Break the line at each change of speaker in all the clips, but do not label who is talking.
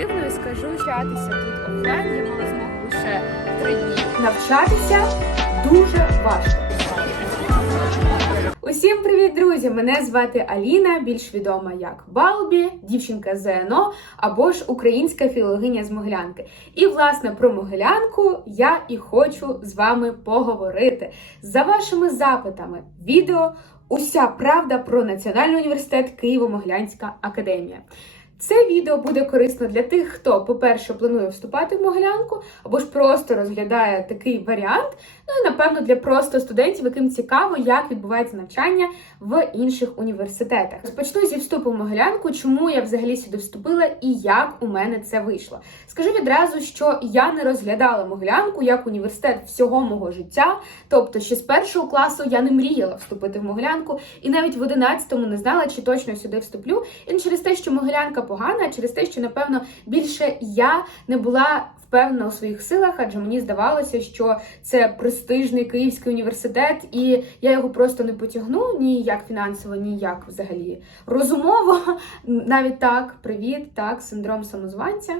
об'єктивною, скажу, вчатися тут офлайн я мала змогу лише три дні.
Навчатися дуже важко. Усім привіт, друзі! Мене звати Аліна, більш відома як Балбі, дівчинка з ЗНО або ж українська філологиня з Могилянки. І власне про Могилянку я і хочу з вами поговорити. За вашими запитами, відео Уся правда про Національний університет Києво-Могилянська академія. Це відео буде корисно для тих, хто, по-перше, планує вступати в Могилянку, або ж просто розглядає такий варіант. Ну і напевно для просто студентів, яким цікаво, як відбувається навчання в інших університетах. Розпочну зі вступу в Могилянку, чому я взагалі сюди вступила і як у мене це вийшло. Скажу відразу, що я не розглядала Могилянку як університет всього мого життя. Тобто, ще з першого класу я не мріяла вступити в Могилянку, і навіть в 11-му не знала, чи точно сюди вступлю. І не через те, що Могилянка погана, через те, що напевно більше я не була впевнена у своїх силах, адже мені здавалося, що це престижний київський університет, і я його просто не потягну ні як фінансово, ні як взагалі розумово. Навіть так, привіт, так, синдром самозванця.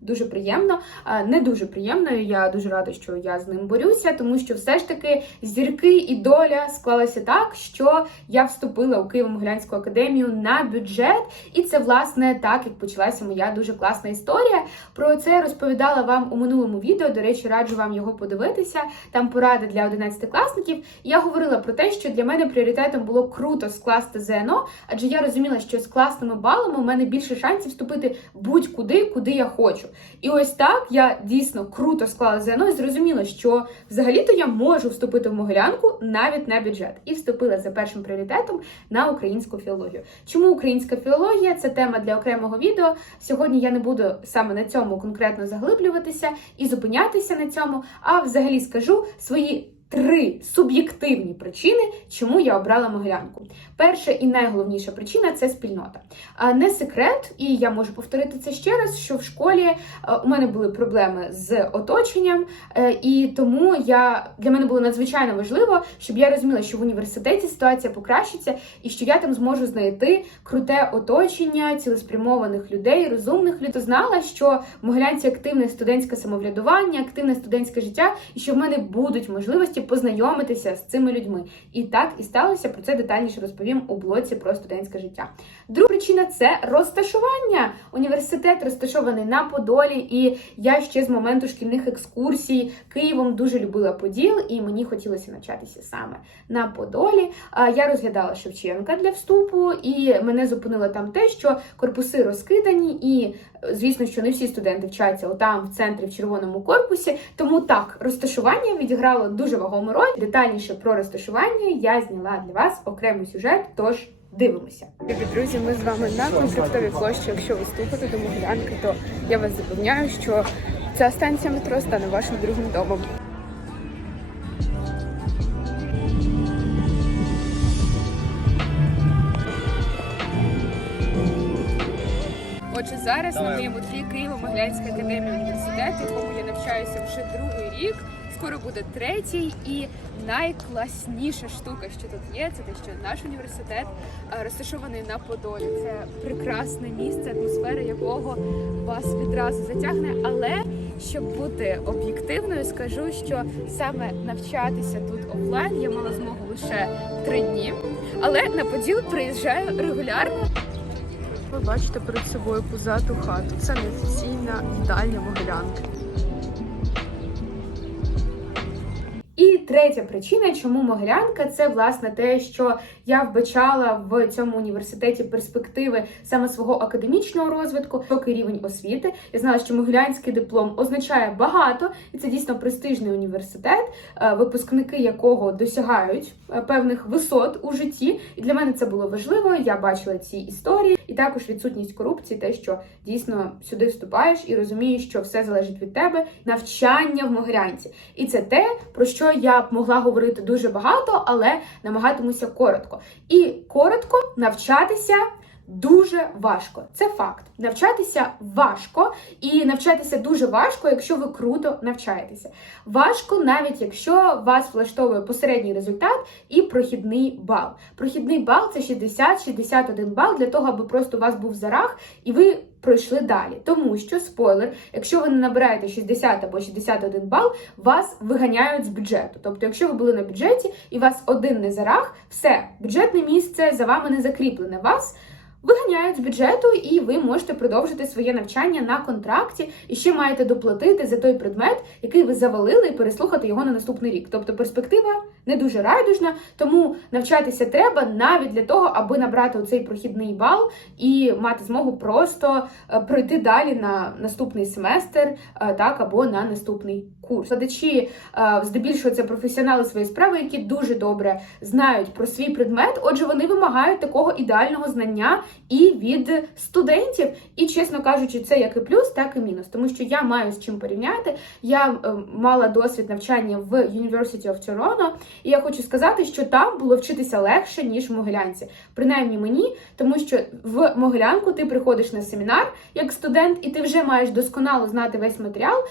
Дуже приємно, А, не дуже приємно. Я дуже рада, що я з ним борюся, тому що все ж таки зірки і доля склалася так, що я вступила у Києво-Могилянську академію на бюджет, і це власне так, як почалася моя дуже класна історія. Про це я розповідала вам у минулому відео. До речі, раджу вам його подивитися. Там поради для 11-класників. Я говорила про те, що для мене пріоритетом було круто скласти ЗНО, адже я розуміла, що з класними балами у мене більше шансів вступити будь-куди, куди я хочу. І ось так я дійсно круто склала ЗНО і зрозуміла, що взагалі-то я можу вступити в Могилянку навіть на бюджет. І вступила за першим пріоритетом на українську філологію. Чому українська філологія? Це тема для окремого відео. Сьогодні я не буду саме на цьому конкретно заглиблюватися і зупинятися на цьому, а взагалі скажу свої. Три суб'єктивні причини, чому я обрала Могилянку. Перша і найголовніша причина це спільнота. Не секрет, і я можу повторити це ще раз, що в школі е, у мене були проблеми з оточенням, е, і тому я для мене було надзвичайно важливо, щоб я розуміла, що в університеті ситуація покращиться, і що я там зможу знайти круте оточення, цілеспрямованих людей, розумних людей. Знала, що в Могилянці активне студентське самоврядування, активне студентське життя, і що в мене будуть можливості познайомитися з цими людьми. І так і сталося. Про це детальніше розповім у блоці про студентське життя. Друга причина це розташування. Університет розташований на Подолі, і я ще з моменту шкільних екскурсій Києвом дуже любила Поділ, і мені хотілося навчатися саме на Подолі. Я розглядала Шевченка для вступу, і мене зупинило там те, що корпуси розкидані, і звісно, що не всі студенти вчаться отам в центрі в червоному корпусі. Тому так розташування відіграло дуже вагому роль. Детальніше про розташування я зняла для вас окремий сюжет. Тож дивимося.
Друзі, ми з вами на конфліктовій площі. Якщо ви вступите до Могилянки, то я вас запевняю, що ця станція метро стане вашим другим домом. Отже, зараз на моєму тлі Києво-Могилянська академія університету, якому я навчаюся вже другий рік. Скоро буде третій, і найкласніша штука, що тут є, це те, що наш університет е, розташований на Подолі. Це прекрасне місце, атмосфера якого вас відразу затягне. Але щоб бути об'єктивною, скажу, що саме навчатися тут офлайн я мала змогу лише три дні. Але на Поділ приїжджаю регулярно. Ви бачите перед собою пузату хату. Це неофіційна їдальня Могилянки.
Третя причина, чому Могилянка, це власне те, що я вбачала в цьому університеті перспективи саме свого академічного розвитку, високий рівень освіти. Я знала, що Могилянський диплом означає багато, і це дійсно престижний університет, е, випускники якого досягають е, певних висот у житті. І для мене це було важливо. Я бачила ці історії, і також відсутність корупції, те, що дійсно сюди вступаєш і розумієш, що все залежить від тебе, навчання в Могилянці. І це те, про що я б могла говорити дуже багато, але намагатимуся коротко. І коротко навчатися дуже важко. Це факт. Навчатися важко, і навчатися дуже важко, якщо ви круто навчаєтеся. Важко, навіть якщо вас влаштовує посередній результат і прохідний бал. Прохідний бал це 60-61 бал для того, аби просто у вас був зарах і ви пройшли далі. Тому що спойлер, якщо ви не набираєте 60 або 61 бал, вас виганяють з бюджету. Тобто, якщо ви були на бюджеті і вас один не зарах, все, бюджетне місце за вами не закріплене. Вас виганяють з бюджету, і ви можете продовжити своє навчання на контракті і ще маєте доплатити за той предмет, який ви завалили, і переслухати його на наступний рік. Тобто перспектива не дуже райдужна, тому навчатися треба навіть для того, аби набрати оцей прохідний бал і мати змогу просто е, пройти далі на наступний семестр, е, так або на наступний курс. Викладачі е, здебільшого це професіонали своєї справи, які дуже добре знають про свій предмет. Отже, вони вимагають такого ідеального знання і від студентів. І чесно кажучи, це як і плюс, так і мінус, тому що я маю з чим порівняти. Я мала досвід навчання в University of Toronto, і я хочу сказати, що там було вчитися легше ніж в Могилянці. Принаймні мені, тому що в Могилянку ти приходиш на семінар як студент, і ти вже маєш досконало знати весь матеріал.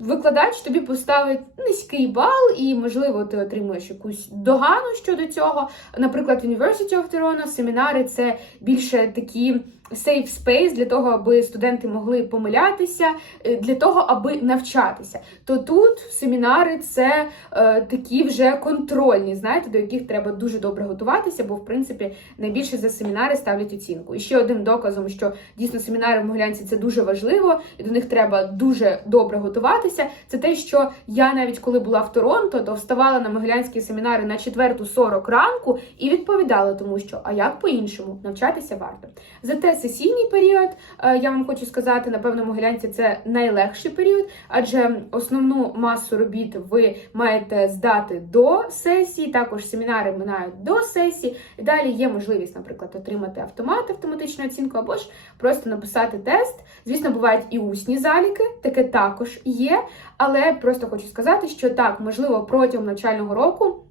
Викладач тобі поставить низький бал, і, можливо, ти отримуєш якусь догану щодо цього. Наприклад, University of Toronto семінари це більше такі safe space для того, аби студенти могли помилятися, е, для того, аби навчатися. То тут семінари це е, такі вже контрольні, знаєте, до яких треба дуже добре готуватися, бо в принципі найбільше за семінари ставлять оцінку. І ще один доказом, що дійсно семінари в Могилянці це дуже важливо, і до них треба дуже добре готуватися. Це те, що я навіть коли була в Торонто, то вставала на могилянські семінари на четверту 40 ранку і відповідала, тому що а як по-іншому навчатися варто. Зате сесійний період, е, я вам хочу сказати, напевно, в Могилянці це найлегший період, адже основну масу робіт ви маєте здати до сесії, також семінари минають до сесії. І далі є можливість, наприклад, отримати автомат, автоматичну оцінку, або ж просто написати тест. Звісно, бувають і усні заліки, таке також є. Але просто хочу сказати, що так, можливо, протягом навчального року.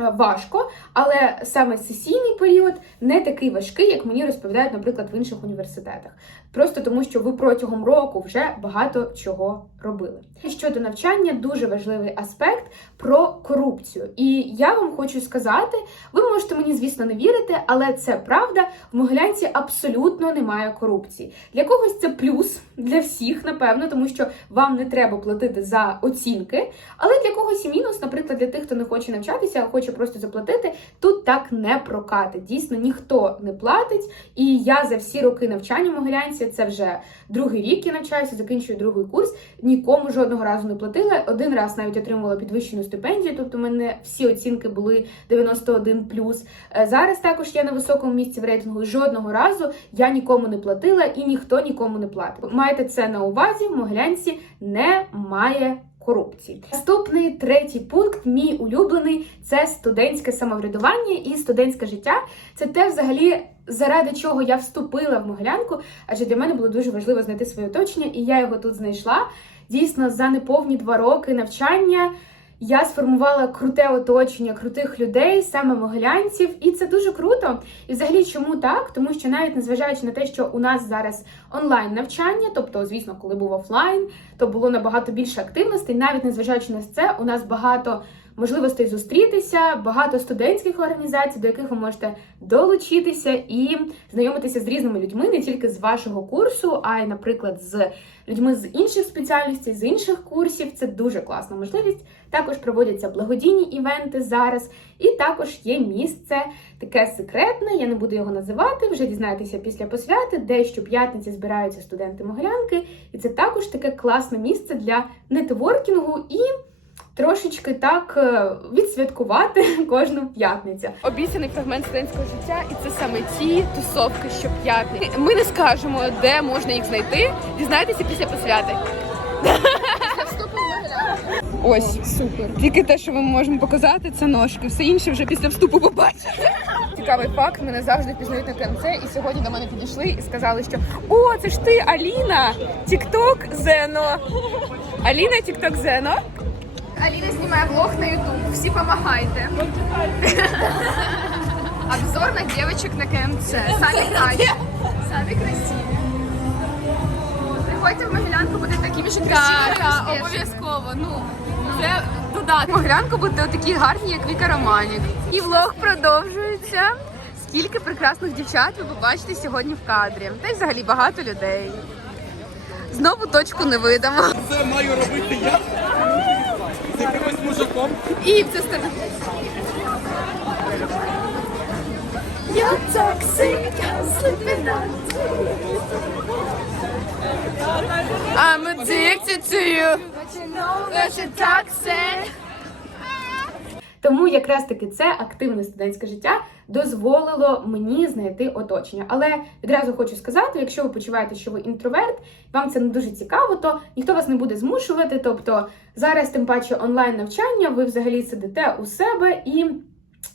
Е, Важко, але саме сесійний період не такий важкий, як мені розповідають, наприклад, в інших університетах. Просто тому, що ви протягом року вже багато чого робили. Щодо навчання, дуже важливий аспект про корупцію. І я вам хочу сказати, ви можете мені, звісно, не вірити, але це правда. В Могилянці абсолютно немає корупції. Для когось це плюс, для всіх, напевно, тому що вам не треба платити за оцінки. Але для когось і мінус, наприклад, для тих, хто не хоче навчатися, а хоче просто заплатити, тут так не прокатить. Дійсно, ніхто не платить. І я за всі роки навчання в Могилянці, це вже другий рік я навчаюся, закінчую другий курс. Нікому жодного разу не платила. Один раз навіть отримувала підвищену стипендію, тобто в мене всі оцінки були 91 Е, Зараз також я на високому місці в рейтингу. і Жодного разу я нікому не платила і ніхто нікому не платить. Майте це на увазі, в Могилянці немає корупції. Наступний третій пункт, мій улюблений, це студентське самоврядування і студентське життя. Це те, взагалі, заради чого я вступила в Могилянку, адже для мене було дуже важливо знайти своє оточення, і я його тут знайшла. Дійсно, за неповні два роки навчання. Я сформувала круте оточення, крутих людей, саме могилянців, і це дуже круто. І взагалі, чому так? Тому що навіть незважаючи на те, що у нас зараз онлайн навчання, тобто, звісно, коли був офлайн, то було набагато більше активностей. Навіть незважаючи на це, у нас багато можливостей зустрітися, багато студентських організацій, до яких ви можете долучитися і знайомитися з різними людьми, не тільки з вашого курсу, а й, наприклад, з людьми з інших спеціальностей, з інших курсів. Це дуже класна можливість. Також проводяться благодійні івенти зараз, і також є місце таке секретне. Я не буду його називати. Вже дізнаєтеся після посвяти, де щоп'ятниці збираються студенти Могилянки, і це також таке класне місце для нетворкінгу і. Трошечки так е, відсвяткувати кожну п'ятницю.
Обіцяний фрагмент студентського життя, і це саме ті тусовки, що п'ятниці. Ми не скажемо, де можна їх знайти. Дізнайтеся після посвяти. Ось супер. Тільки те, що ми можемо показати, це ножки. Все інше вже після вступу побачите. Цікавий факт, мене завжди впізнають на КМЦ, і сьогодні до мене підійшли і сказали, що о, це ж ти, Аліна, Тікток Зено. Аліна, Тікток Зено.
Аліна знімає влог на Ютуб. Всі помагайте.
Обзор на девочек на КМЦ. Самі кращі. Самі красиві. Приходьте в Могилянку, будете такими ж красивими.
Так,
успішними.
обов'язково. Ну, це додаток. Могилянку будете такі гарні, як Віка Романік. І влог продовжується. Скільки прекрасних дівчат ви побачите сьогодні в кадрі. Та й взагалі багато людей. Знову точку не видамо.
Це маю робити я мужиком.
І в цю сторону. Я toxic, sleeping I'm addicted to you. That's toxic.
Тому якраз таки це активне студентське життя дозволило мені знайти оточення. Але відразу хочу сказати, якщо ви почуваєте, що ви інтроверт, вам це не дуже цікаво, то ніхто вас не буде змушувати. Тобто зараз, тим паче, онлайн навчання, ви взагалі сидите у себе і.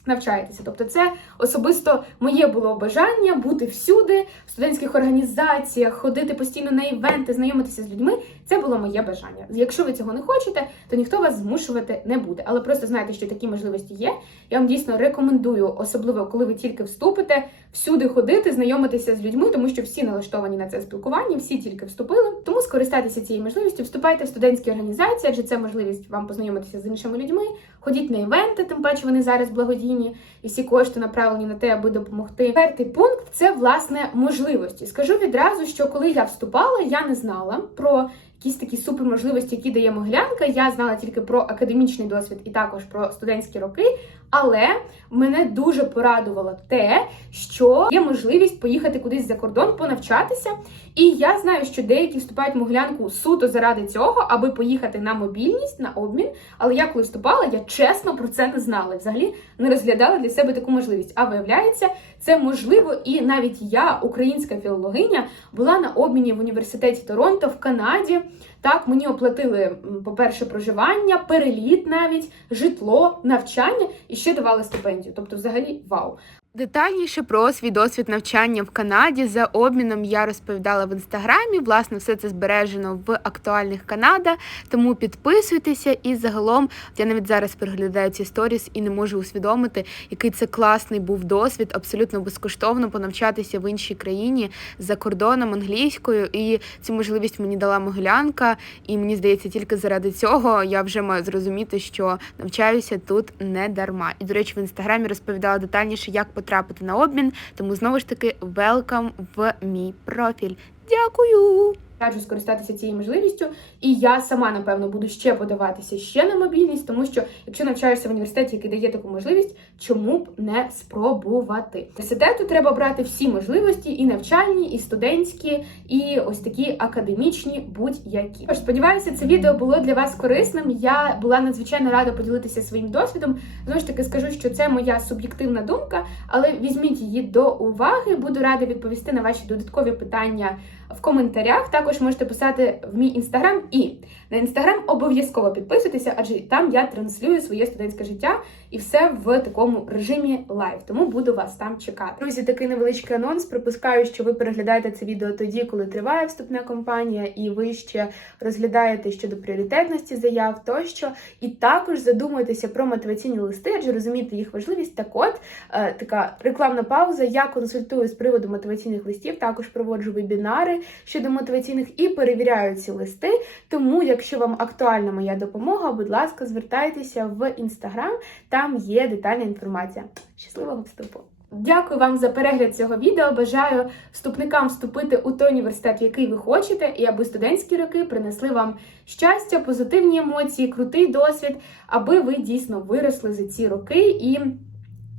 Навчаєтеся, тобто це особисто моє було бажання бути всюди, в студентських організаціях, ходити постійно на івенти, знайомитися з людьми. Це було моє бажання. Якщо ви цього не хочете, то ніхто вас змушувати не буде. Але просто знайте, що такі можливості є. Я вам дійсно рекомендую, особливо коли ви тільки вступите, всюди ходити, знайомитися з людьми, тому що всі налаштовані на це спілкування, всі тільки вступили. Тому скористайтеся цією можливістю, вступайте в студентські організації, адже це можливість вам познайомитися з іншими людьми, ходіть на івенти, тим паче вони зараз благодійні, і всі кошти направлені на те, аби допомогти. Четвертий пункт це власне можливості. Скажу відразу, що коли я вступала, я не знала про якісь такі суперможливості, які дає Моглянка. Я знала тільки про академічний досвід і також про студентські роки. Але мене дуже порадувало те, що є можливість поїхати кудись за кордон, понавчатися. І я знаю, що деякі вступають в Моглянку суто заради цього, аби поїхати на мобільність, на обмін. Але я коли вступала, я чесно про це не знала. Взагалі не розглядала для себе таку можливість. А виявляється, це можливо, і навіть я, українська філологиня, була на обміні в університеті Торонто в Канаді. Так, мені оплатили, по-перше, проживання, переліт навіть, житло, навчання і ще давали стипендію. Тобто, взагалі, вау.
Детальніше про свій досвід навчання в Канаді за обміном я розповідала в інстаграмі. Власне, все це збережено в актуальних Канада. Тому підписуйтеся і загалом я навіть зараз переглядаю ці сторіс і не можу усвідомити, який це класний був досвід, абсолютно безкоштовно понавчатися в іншій країні за кордоном англійською. І цю можливість мені дала Могилянка. І мені здається, тільки заради цього я вже маю зрозуміти, що навчаюся тут не дарма. І до речі, в інстаграмі розповідала детальніше, як потрапити на обмін. Тому знову ж таки, welcome в мій профіль. Дякую!
Раджу скористатися цією можливістю, і я сама напевно буду ще подаватися ще на мобільність, тому що якщо навчаєшся в університеті, який дає таку можливість, чому б не спробувати? Університету треба брати всі можливості, і навчальні, і студентські, і ось такі академічні, будь-які. Тож сподіваюся, це відео було для вас корисним. Я була надзвичайно рада поділитися своїм досвідом. Знову ж таки, скажу, що це моя суб'єктивна думка, але візьміть її до уваги. Буду рада відповісти на ваші додаткові питання в коментарях. Також можете писати в мій інстаграм і на інстаграм обов'язково підписуйтеся, адже там я транслюю своє студентське життя і все в такому режимі лайв. Тому буду вас там чекати. Друзі, такий невеличкий анонс. Припускаю, що ви переглядаєте це відео тоді, коли триває вступна кампанія, і ви ще розглядаєте щодо пріоритетності заяв тощо. І також задумуєтеся про мотиваційні листи, адже розумієте їх важливість. Так от е, така рекламна пауза. Я консультую з приводу мотиваційних листів, також проводжу вебінари щодо мотиваційних і перевіряю ці листи. Тому, якщо вам актуальна моя допомога, будь ласка, звертайтеся в інстаграм, там є детальна інформація. Щасливого вступу! Дякую вам за перегляд цього відео. Бажаю вступникам вступити у той університет, який ви хочете, і аби студентські роки принесли вам щастя, позитивні емоції, крутий досвід, аби ви дійсно виросли за ці роки і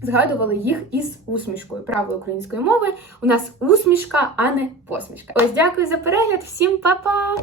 згадували їх із усмішкою правою української мови. У нас усмішка, а не посмішка. Ось дякую за перегляд. Всім па-па!